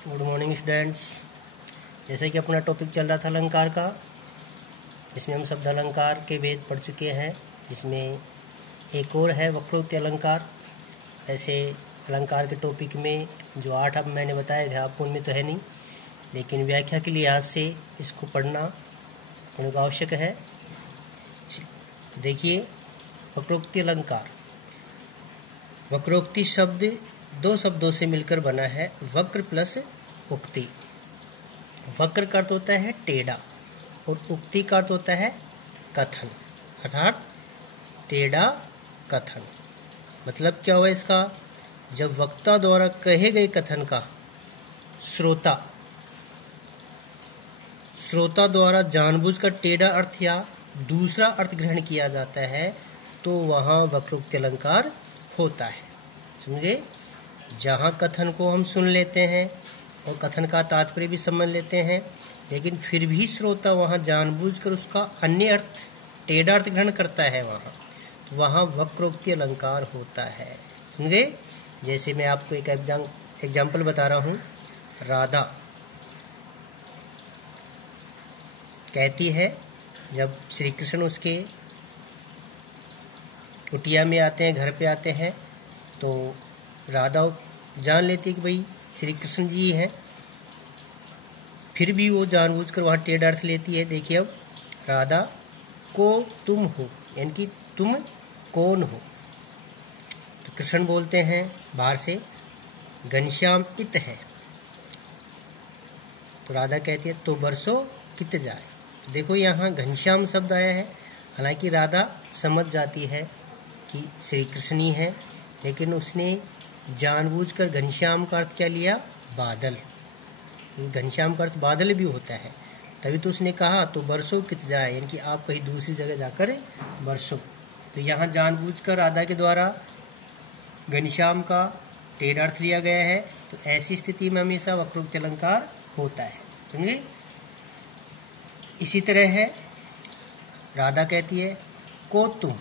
Good morning students. जैसे कि अपना टॉपिक चल रहा था अलंकार का, इसमें हम शब्द अलंकार के भेद पढ़ चुके हैं। इसमें एक और है वक्रोक्ति अलंकार। ऐसे अलंकार के टॉपिक में जो 8 अब मैंने बताए थे आपको, उनमें तो है नहीं, लेकिन व्याख्या के लिहाज से इसको पढ़ना अपने को आवश्यक है। देखिए, वक्रोक्ति अलंकार। वक्रोक्ति शब्द दो शब्दों से मिलकर बना है, वक्र प्लस उक्ति। वक्र का अर्थ होता है टेढ़ा और उक्ति का अर्थ होता है कथन, अर्थात टेढ़ा कथन। मतलब क्या हुआ इसका? जब वक्ता द्वारा कहे गए कथन का श्रोता द्वारा जानबूझकर टेढ़ा अर्थ या दूसरा अर्थ ग्रहण किया जाता है तो वहाँ वक्रोक्ति अलंकार होता है। समझे? जहाँ कथन को हम सुन लेते हैं और कथन का तात्पर्य भी समझ लेते हैं, लेकिन फिर भी श्रोता वहाँ जानबूझकर उसका अन्य अर्थ, टेढ़ा अर्थ ग्रहण करता है, वहाँ वक्रोक्ति अलंकार होता है। समझे? जैसे मैं आपको एक एग्जाम्पल बता रहा हूँ। राधा कहती है, जब श्री कृष्ण उसके कुटिया में आते हैं, घर पे आते हैं, तो राधा जान लेती कि भाई श्री कृष्ण जी हैं, फिर भी वो जानबूझकर वहाँ टेढ़ा अर्थ लेती है। देखिए, अब राधा को तुम हो, यानी कि तुम कौन हो? तो कृष्ण बोलते हैं बाहर से, घनश्याम इत है। तो राधा कहती है तो बरसो कित जाए। तो देखो, यहाँ घनश्याम शब्द आया है। हालांकि राधा समझ जाती है कि श्री कृष्ण ही है, लेकिन उसने जानबूझकर घनश्याम का अर्थ क्या लिया? बादल। घनश्याम का अर्थ बादल भी होता है, तभी तो उसने कहा तो बरसों कित जाए, यानी कि आप कहीं दूसरी जगह जाकर बरसों। तो यहाँ जानबूझकर राधा के द्वारा घनश्याम का टेढ़ा अर्थ लिया गया है। तो ऐसी स्थिति में हमेशा वक्रोक्ति अलंकार होता है। समझे? इसी तरह है, राधा कहती है को तुम,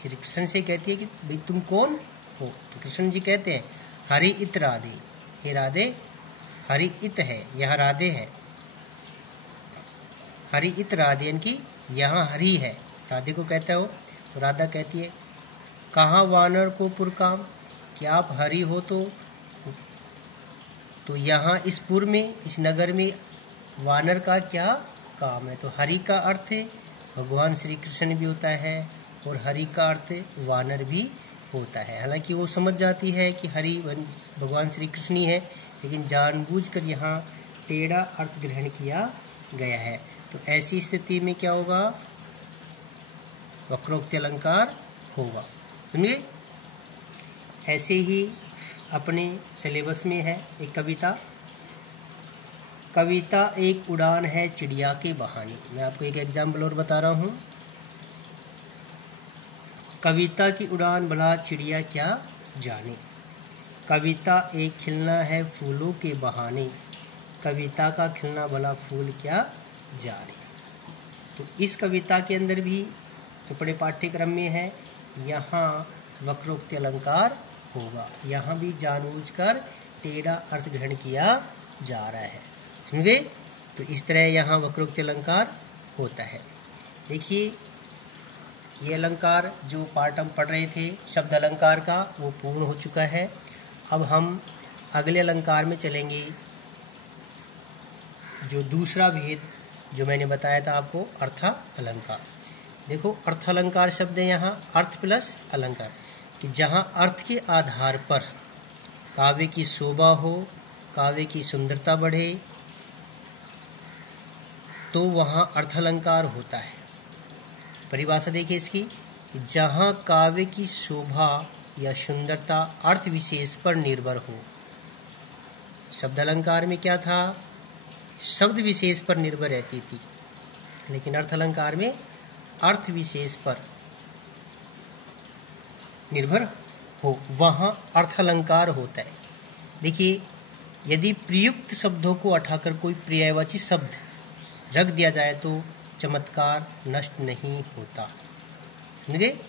श्री कृष्ण से कहती है कि भाई तुम कौन हो? तो कृष्ण जी कहते हैं हरि इत राधे, हे राधे, हरि इत है, यहाँ राधे है। हरि इत राधे, यानी कि यहाँ हरि है, राधे को कहता हो। तो राधा कहती है कहाँ वानर को पुरकाम, कि आप हरि हो तो यहाँ इस पुर में, इस नगर में वानर का क्या काम है? तो हरि का अर्थ भगवान श्री कृष्ण भी होता है और हरि का अर्थ वानर भी होता है। हालांकि वो समझ जाती है कि हरि भगवान श्री कृष्ण ही है, लेकिन जानबूझकर यहाँ टेढ़ा अर्थ ग्रहण किया गया है। तो ऐसी स्थिति में क्या होगा? वक्रोक्ति अलंकार होगा। समझे? ऐसे ही अपने सिलेबस में है एक कविता। कविता एक उड़ान है चिड़िया के बहाने। मैं आपको एक एग्जाम्पल और बता रहा हूँ। कविता की उड़ान भला चिड़िया क्या जाने, कविता एक खिलना है फूलों के बहाने, कविता का खिलना भला फूल क्या जाने। तो इस कविता के अंदर भी जो बड़े पाठ्यक्रम में है, यहाँ वक्रोक्ति अलंकार होगा। यहाँ भी जानबूझकर टेढ़ा अर्थ ग्रहण किया जा रहा है। समझे? तो इस तरह यहाँ वक्रोक्ति अलंकार होता है। देखिए, ये अलंकार जो पार्ट हम पढ़ रहे थे शब्द अलंकार का, वो पूर्ण हो चुका है। अब हम अगले अलंकार में चलेंगे, जो दूसरा भेद जो मैंने बताया था आपको, अर्थ अलंकार। देखो, अर्थ अलंकार शब्द है यहाँ अर्थ प्लस अलंकार, कि जहाँ अर्थ के आधार पर काव्य की शोभा हो, काव्य की सुंदरता बढ़े, तो वहाँ अर्थ अलंकार होता है। परिभाषा देखिए इसकी, जहाँ काव्य की शोभा या सुंदरता अर्थ विशेष पर निर्भर हो। शब्द अलंकार में क्या था? शब्द विशेष पर निर्भर रहती थी, लेकिन अर्थ अलंकार में अर्थ विशेष पर निर्भर हो, वहाँ अर्थ अलंकार होता है। देखिए, यदि प्रयुक्त शब्दों को हटाकर कोई पर्यायवाची शब्द रख दिया जाए तो चमत्कार नष्ट नहीं होता। समझे?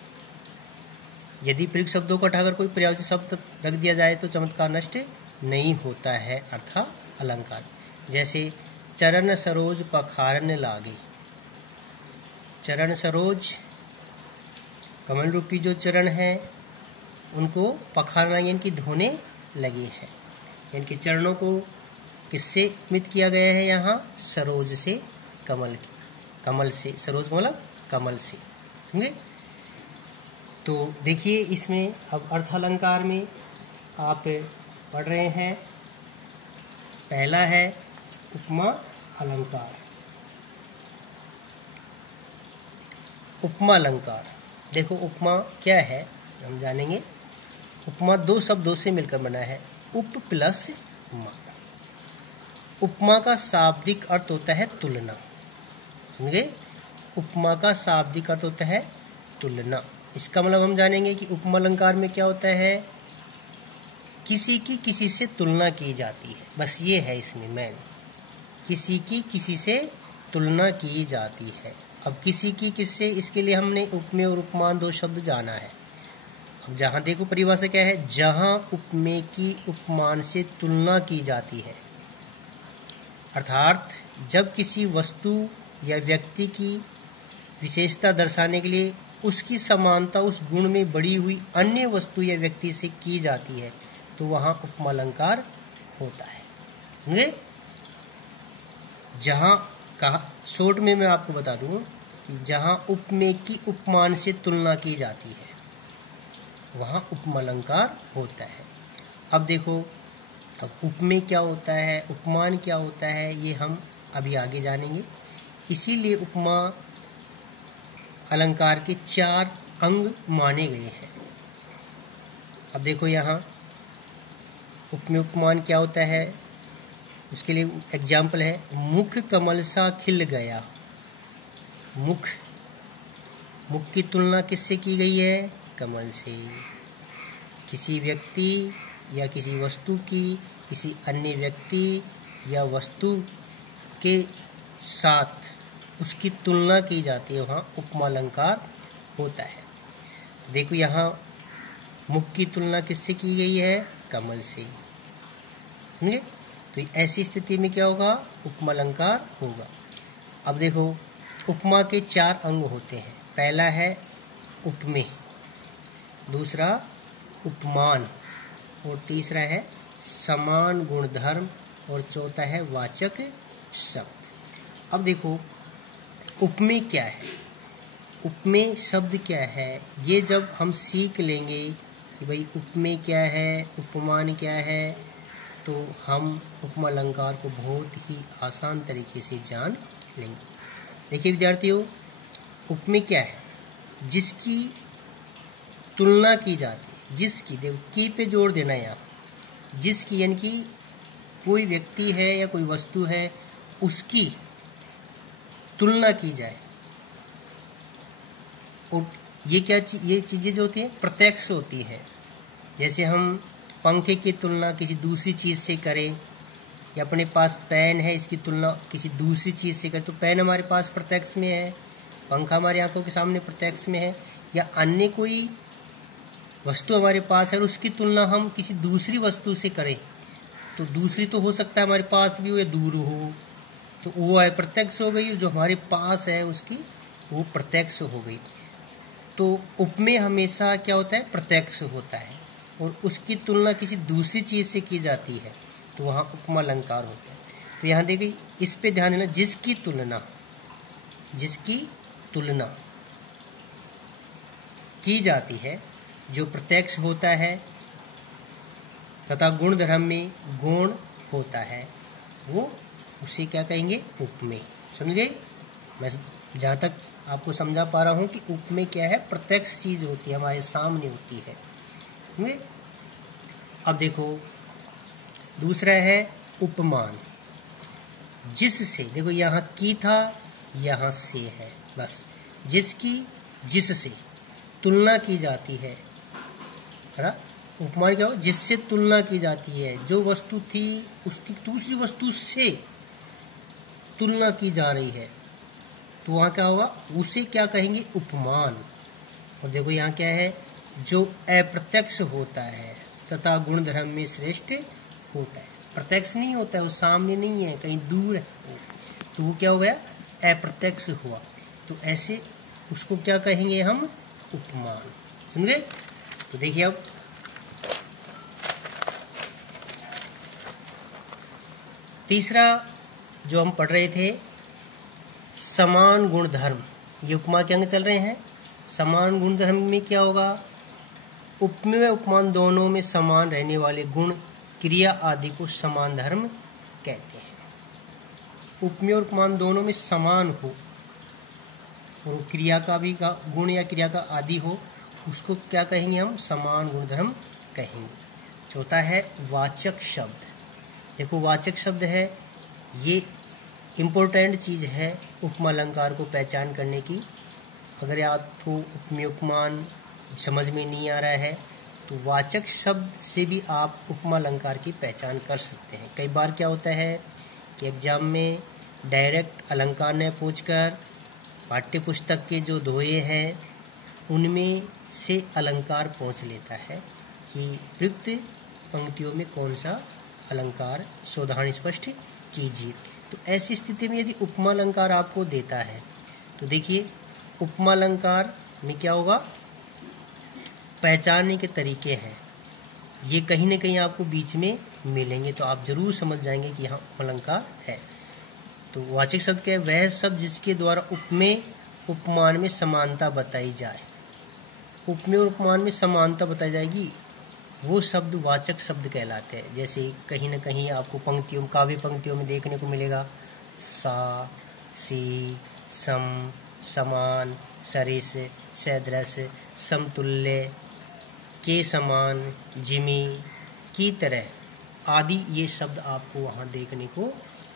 यदि प्रयुक्त शब्दों को हटाकर कोई पर्यायवाची शब्द रख दिया जाए तो चमत्कार नष्ट नहीं होता है अर्थ अलंकार। जैसे चरण सरोज पखारन लागे, चरण सरोज कमल रूपी जो चरण है उनको पखारना यानी कि धोने लगे हैं, यानी कि चरणों को किससे मित किया गया है यहाँ, सरोज से, कमल से, सरोज मतलब कमल से, समझे। तो देखिए इसमें अब अर्थ अलंकार में आप पढ़ रहे हैं, पहला है उपमा अलंकार। उपमा अलंकार, देखो उपमा क्या है हम जानेंगे। उपमा दो शब्दों से मिलकर बना है, उप प्लस मा। उपमा का शाब्दिक अर्थ होता है तुलना, समझे। उपमा का शाब्दिक अर्थ होता है तुलना। इसका मतलब हम जानेंगे कि उपमा अलंकार में क्या होता है, किसी की किसी से तुलना की जाती है, बस ये है इसमें मेन, किसी की किसी से तुलना की जाती है। अब किसी की किससे, इसके लिए हमने उपमेय और उपमान दो शब्द जाना है। अब जहाँ देखो परिभाषा क्या है, जहाँ उपमेय की उपमान से तुलना की जाती है, अर्थात जब किसी वस्तु या व्यक्ति की विशेषता दर्शाने के लिए उसकी समानता उस गुण में बढ़ी हुई अन्य वस्तु या व्यक्ति से की जाती है तो वहाँ उपमा अलंकार होता है, समझे। जहाँ कहा, शॉर्ट में मैं आपको बता दूं कि जहाँ उपमेय की उपमान से तुलना की जाती है वहाँ उपमा अलंकार होता है। अब देखो, अब उपमेय क्या होता है, उपमान क्या होता है, ये हम अभी आगे जानेंगे। इसीलिए उपमा अलंकार के 4 अंग माने गए हैं। अब देखो यहाँ उपमेय उपमान क्या होता है, उसके लिए एग्जाम्पल है, मुख कमल सा खिल गया। मुख की तुलना किससे की गई है, कमल से। किसी व्यक्ति या किसी वस्तु की किसी अन्य व्यक्ति या वस्तु के साथ उसकी तुलना की जाती है, वहाँ उपमा अलंकार होता है। देखो यहाँ मुख की तुलना किससे की गई है, कमल से, समझे। तो ऐसी स्थिति में क्या होगा, उपमा अलंकार होगा। अब देखो उपमा के 4 अंग होते हैं, पहला है उपमेय, दूसरा उपमान, और तीसरा है समान गुणधर्म, और चौथा है वाचक शब्द। अब देखो उपमेय क्या है, उपमेय शब्द क्या है, ये जब हम सीख लेंगे कि भाई उपमेय क्या है, उपमान क्या है, तो हम उपमा अलंकार को बहुत ही आसान तरीके से जान लेंगे। देखिए विद्यार्थियों, उपमेय क्या है, जिसकी तुलना की जाती है, जिसकी, देखो की पे जोड़ देना है यहाँ, जिसकी यानी कि कोई व्यक्ति है या कोई वस्तु है उसकी तुलना की जाए। और ये क्या ये चीज़ें जो होती हैं प्रत्यक्ष होती है। जैसे हम पंखे की तुलना किसी दूसरी चीज़ से करें, या अपने पास पेन है इसकी तुलना किसी दूसरी चीज़ से करें, तो पेन हमारे पास प्रत्यक्ष में है, पंखा हमारी आंखों के सामने प्रत्यक्ष में है, या अन्य कोई वस्तु हमारे पास है और उसकी तुलना हम किसी दूसरी वस्तु से करें, तो दूसरी तो हो सकता है हमारे पास भी हो या दूर हो, तो वो है प्रत्यक्ष हो गई, जो हमारे पास है उसकी वो प्रत्यक्ष हो गई। तो उपमेय हमेशा क्या होता है, प्रत्यक्ष होता है, और उसकी तुलना किसी दूसरी चीज़ से की जाती है तो वहाँ उपमा अलंकार होता है। तो यहाँ देखिए इस पे ध्यान देना, जिसकी तुलना की जाती है, जो प्रत्यक्ष होता है तथा गुण धर्म में गुण होता है, वो उसे क्या कहेंगे, उपमेय। समझ गए। मैं जहाँ तक आपको समझा पा रहा हूँ कि उपमेय क्या है, प्रत्यक्ष चीज होती है, हमारे सामने होती है। अब देखो दूसरा है उपमान, जिससे, देखो यहाँ की था यहाँ से है, बस जिसकी जिससे तुलना की जाती है ना। उपमान क्या हो, जिससे तुलना की जाती है, जो वस्तु थी उसकी दूसरी वस्तु से तुलना की जा रही है, तो वहाँ क्या होगा, उसे क्या कहेंगे, उपमान। और देखो यहाँ क्या है, जो अप्रत्यक्ष होता है तथा गुण धर्म में श्रेष्ठ होता है, प्रत्यक्ष नहीं होता है, वो सामने नहीं है, कहीं दूर है, तो वो क्या हो गया, अप्रत्यक्ष हुआ। तो ऐसे उसको क्या कहेंगे हम, उपमान। समझे? तो देखिए अब तीसरा जो हम पढ़ रहे थे, समान गुण धर्म, ये उपमा के अंग चल रहे हैं। समान गुण धर्म में क्या होगा, उपमेय उपमान दोनों में समान रहने वाले गुण, क्रिया आदि को समान धर्म कहते हैं। उपमेय और उपमान दोनों में समान हो और क्रिया का भी गुण या क्रिया का आदि हो, उसको क्या कहेंगे हम, समान गुण धर्म कहेंगे। चौथा है वाचक शब्द। देखो वाचक शब्द है, ये इम्पोर्टेंट चीज़ है उपमा अलंकार को पहचान करने की। अगर आपको उपमेय उपमान समझ में नहीं आ रहा है तो वाचक शब्द से भी आप उपमा अलंकार की पहचान कर सकते हैं। कई बार क्या होता है कि एग्जाम में डायरेक्ट अलंकार न पूछकर पाठ्य पुस्तक के जो दोहे हैं उनमें से अलंकार पूछ लेता है कि प्रयुक्त पंक्तियों में कौन सा अलंकार सावधानी स्पष्ट कीजिए। तो ऐसी स्थिति में यदि उपमा अलंकार आपको देता है तो देखिए उपमा अलंकार में क्या होगा, पहचानने के तरीके हैं, ये कहीं न कहीं आपको बीच में मिलेंगे, तो आप जरूर समझ जाएंगे कि यहाँ उपमा अलंकार है। तो वाचक शब्द क्या है, वह शब्द जिसके द्वारा उपमेय उपमान में समानता बताई जाए। उपमेय और उपमान में समानता बताई जाएगी, वो शब्द वाचक शब्द कहलाते हैं। जैसे कहीं न कहीं आपको पंक्तियों, काव्य पंक्तियों में देखने को मिलेगा, सा, सी, सम, समान, सरिस, सदृश, समतुल्य, के समान, जिमी, की तरह आदि, ये शब्द आपको वहाँ देखने को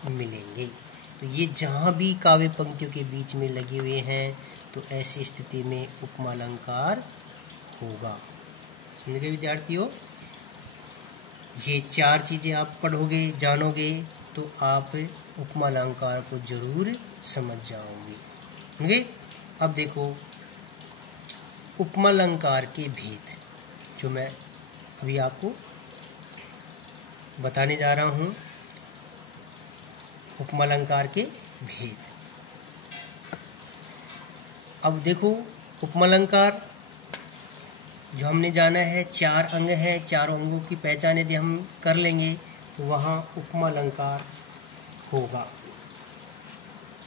मिलेंगे। तो ये जहाँ भी काव्य पंक्तियों के बीच में लगे हुए हैं तो ऐसी स्थिति में उपमा अलंकार होगा। समझ गए विद्यार्थियों? ये चार चीजें आप पढ़ोगे, जानोगे तो आप उपमा अलंकार को जरूर समझ जाओगे। समझे? अब देखो उपमा अलंकार के भेद जो मैं अभी आपको बताने जा रहा हूँ, उपमा अलंकार के भेद। अब देखो उपमा अलंकार जो हमने जाना है, चार अंग हैं, चारों अंगों की पहचान यदि हम कर लेंगे तो वहाँ उपमा अलंकार होगा।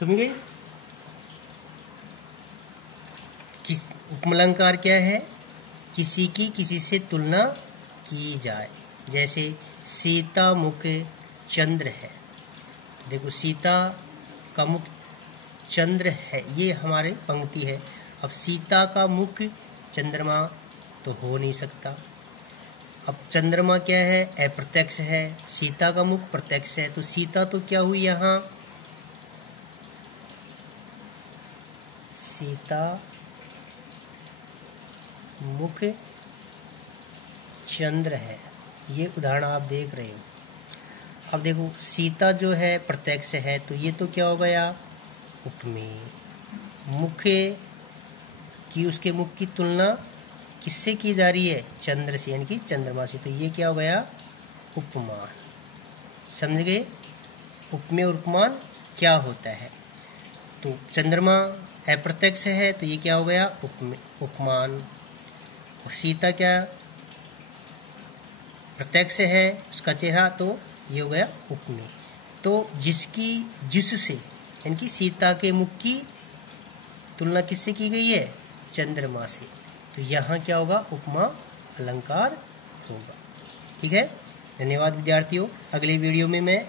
समझ गए? उपमा अलंकार क्या है, किसी की किसी से तुलना की जाए। जैसे सीता मुख चंद्र है, देखो सीता का मुख चंद्र है, ये हमारी पंक्ति है। अब सीता का मुख चंद्रमा तो हो नहीं सकता। अब चंद्रमा क्या है, अप्रत्यक्ष है, सीता का मुख प्रत्यक्ष है, तो सीता तो क्या हुई यहाँ, सीता मुख चंद्र है, ये उदाहरण आप देख रहे हो। अब देखो सीता जो है प्रत्यक्ष है, तो ये तो क्या हो गया, उपमेय। मुख की, उसके मुख की तुलना किससे की जा रही है, चंद्र से, यानी कि चंद्रमा से, तो ये क्या हो गया, उपमान। समझ गए? उपमेय और उपमान क्या होता है। तो चंद्रमा अप्रत्यक्ष है तो ये क्या हो गया, उपमान। और सीता क्या प्रत्यक्ष है, उसका चेहरा, तो ये हो गया उपमेय। तो जिससे यानी कि सीता के मुख की तुलना किससे की गई है, चंद्रमा से, तो यहाँ क्या होगा, उपमा अलंकार होगा। ठीक है, धन्यवाद विद्यार्थियों। अगले वीडियो में मैं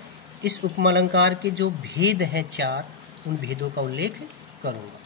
इस उपमा अलंकार के जो भेद हैं चार, उन भेदों का उल्लेख करूँगा।